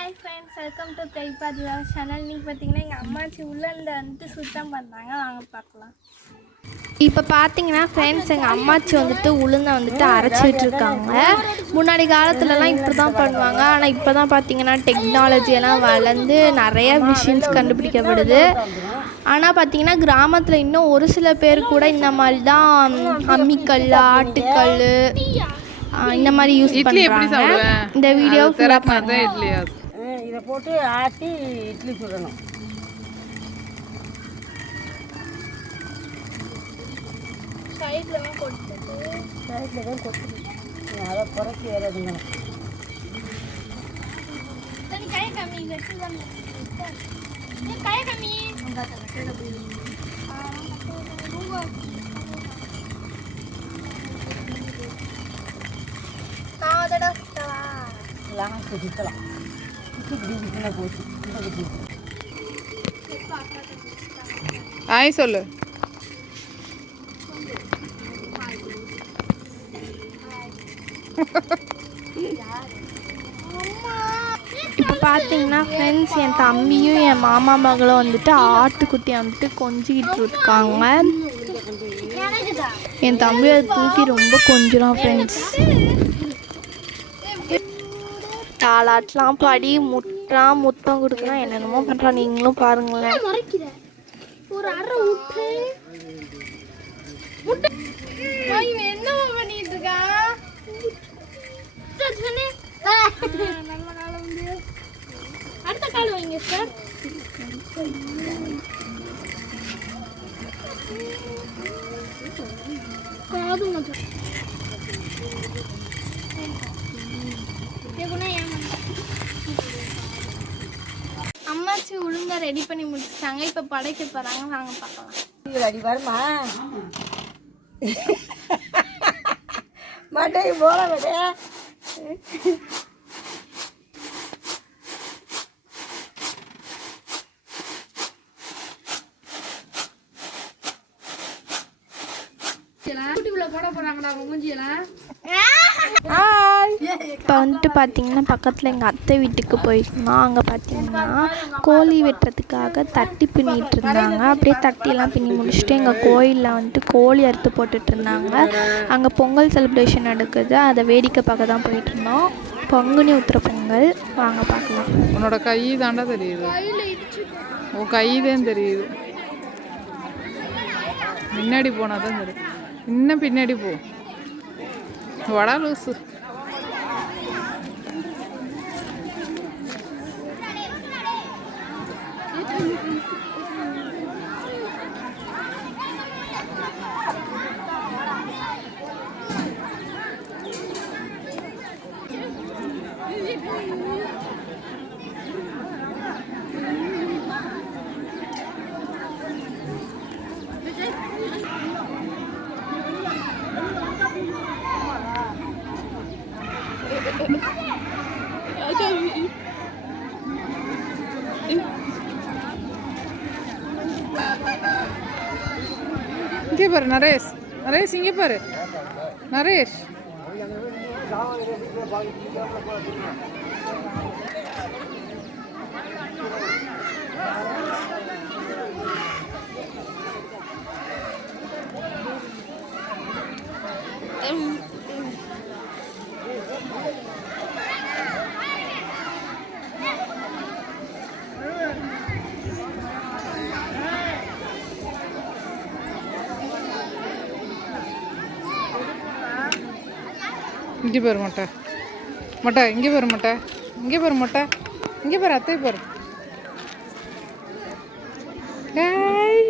Hi friends, welcome to கைப்பாதி channel. நீங்கள் பார்த்தீங்கன்னா எங்கள் அம்மாச்சி உள்ளே வந்துட்டு சுத்தம் பண்ணாங்க. வாங்க பார்க்கலாம். இப்போ பார்த்தீங்கன்னா ஃப்ரெண்ட்ஸ், எங்கள் அம்மாச்சி வந்துட்டு உளுந்தை வந்துட்டு அரைச்சிட்டு இருக்காங்க. முன்னாடி காலத்துலலாம் இப்படி தான் பண்ணுவாங்க. ஆனால் இப்போ தான் பார்த்தீங்கன்னா டெக்னாலஜியெல்லாம் வளர்ந்து நிறைய மிஷின்ஸ் கண்டுபிடிக்கப்படுது. ஆனால் பார்த்தீங்கன்னா கிராமத்தில் இன்னும் ஒரு சில பேர் கூட இந்த மாதிரி தான் அம்மிக்கல், ஆட்டுக்கல் இந்த மாதிரி யூஸ் பண்ணுறாங்க. இந்த வீடியோ ஃபுல்லாக பாருங்க. இதை போட்டு ஆட்டி இட்லி சுடணும். சைடில் தான் கொட்டுது. அதை குறைச்சி வேறு எதுங்கணும். கை கம்மி கை கம்மி சுற்றலாம் இப்படி போச்சு. ஆய் சொல்லு. இப்போ பார்த்தீங்கன்னா ஃப்ரெண்ட்ஸ், என் தம்பியும் என் மாமா மகளும் வந்துட்டு ஆட்டுக்குட்டியை வந்துட்டு கொஞ்சிக்கிட்டு இருக்காங்க. என் தம்பி அதை தூக்கி ரொம்ப கொஞ்சிடும் ஃப்ரெண்ட்ஸ். தாளாட்டெலாம் பாடி முத்தம் கொடுக்குறான், என்னென்னமோ பண்ணுறான். நீங்களும் பாருங்களேன். என்னமா பண்ணிட்டு இருக்கா? அடுத்த கால் வைங்க சார். அம்மாச்சி உளுந்தா ரெடி பண்ணி முடிச்சிட்டாங்க. இப்போ படைக்க போகிறாங்க. நாங்கள் பார்க்கலாம். அடி வருமா மாட்டே போல மாட்டே. இப்போ வந்துட்டு பார்த்தீங்கன்னா பக்கத்தில் எங்கள் அத்தை வீட்டுக்கு போயிருந்தோம். அங்கே பார்த்தீங்கன்னா கோழி வெட்டுறதுக்காக தட்டி பின்னிட்டு இருந்தாங்க. அப்படியே தட்டியெல்லாம் பின்னி முடிச்சுட்டு எங்கள் கோயிலில் வந்துட்டு கோழி அறுத்து போட்டுட்டு இருந்தாங்க. அங்கே பொங்கல் செலிப்ரேஷன் நடக்குது. அதை வேடிக்கை பார்க்க தான் போயிட்டு இருந்தோம். பங்குனி உத்திர பொங்கல். வாங்க பார்க்கலாம். உன்னோட கை தாண்டா தெரியுது. உன் கை தான் தெரியுது. முன்னாடி போனால் தான் தெரியும். இன்னும் பின்னாடி போ. வடா லூசு. இங்கே பாரு நரேஷ். நரேஷ் இங்கே பாரு. நரேஷ் இங்கே பாரு மொட்டை. மொட்டை இங்கே பாரு. மொட்டை இங்கே பாரு. மொட்டை இங்கே பாரு. அத்தை பாரு. ஹாய்.